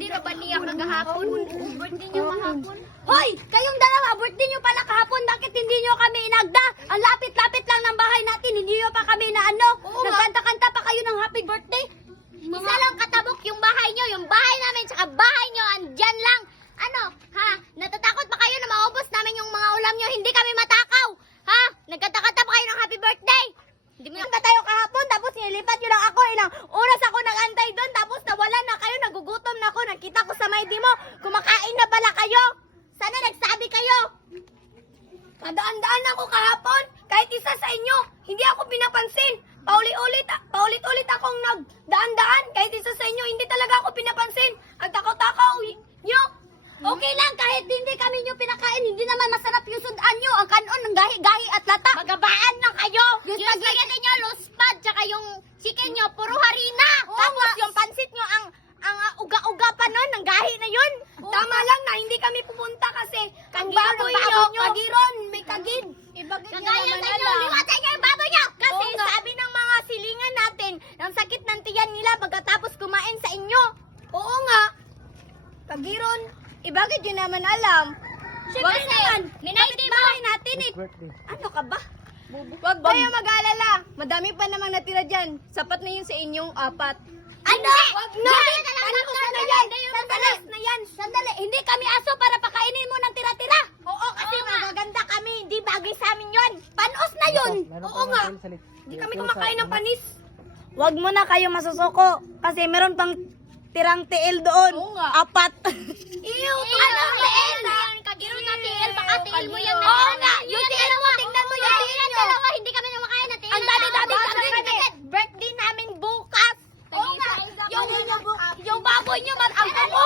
birthday na ba niya kagahapon? Birthday niya mahapon. Hoy! Kayong dalawa, birthday nyo pala kahapon. Bakit hindi nyo kami inagda? Ang lapit-lapit lang ng bahay natin. Hindi nyo pa kami na ano. Nagkanta-kanta pa kayo ng happy birthday. Isa lang katabok yung bahay nyo. Yung bahay namin tsaka bahay nyo, andyan lang. Ano, ha? Natatakot pa kayo na maubos namin yung mga ulam nyo? Hindi kami matakaw. Ha? Nagkanta-kanta pa kayo ng happy birthday. Hindi mo Ba tayo kahapon, tapos nilipat nyo lang ako. Ilang oras ako nag-antay doon, tapos nawala na kayo, nagugutom na ako. Nakita ko sa may mo, kumakain na pala kayo. Sana nagsabi kayo. Padaan-daan ako kahapon, kahit isa sa inyo, hindi ako pinapansin. Paulit-ulit akong nagdaan-daan, kahit isa sa inyo, hindi talaga ako pinapansin. Ang takaw-takaw nyo. Okay lang, kahit hindi kami nyo pinakain, hindi naman masarap yung sundan nyo. Ang kanon ng gahi-gahi at lata. Magabaan lang kayo. Yung spaghetti nyo, luspad, tsaka yung chicken nyo, puro harina. Tapos yung pansit nyo, ang uga-uga pa nun, ng gahi na yun. Tama lang na hindi kami pupunta kasi ang baboy nyo, kagiron, may kagid. Kagaya sa inyo, liwatan nyo yung baboy nyo. Kasi sabi ng mga silingan natin, ang sakit ng tiyan nila pagkatapos kumain sa inyo. Oo nga, kagiron. Bakit yun naman alam? Siyempre naman, Minaydi mo. bahay natin eh. Ano ka ba? Huwag kayo mag-alala. Madami pa namang natira dyan. Sapat na yun sa inyong 4. Ano? Wag na! Sandali na yan! Sandali! Hindi kami aso para pakainin mo ng tira-tira! Oo, kasi magaganda kami. Hindi bagay sa amin yun. Panos na yun! Oo nga. Hindi kami kumakain ng panis. Huwag mo na kayo masusuko. Kasi meron pang tirang tiil doon. Oo nga. 4. Ew, anong tiil? Kagiro na tiil, baka tiil mo yan. Oo nga, yung tiil mo, tingnan mo yung tiil nyo. Dalawa, hindi kami namakain na tiil. Ang dami-dami kami. Birthday namin bukas. Oo nga, yung baboy nyo, ang bango.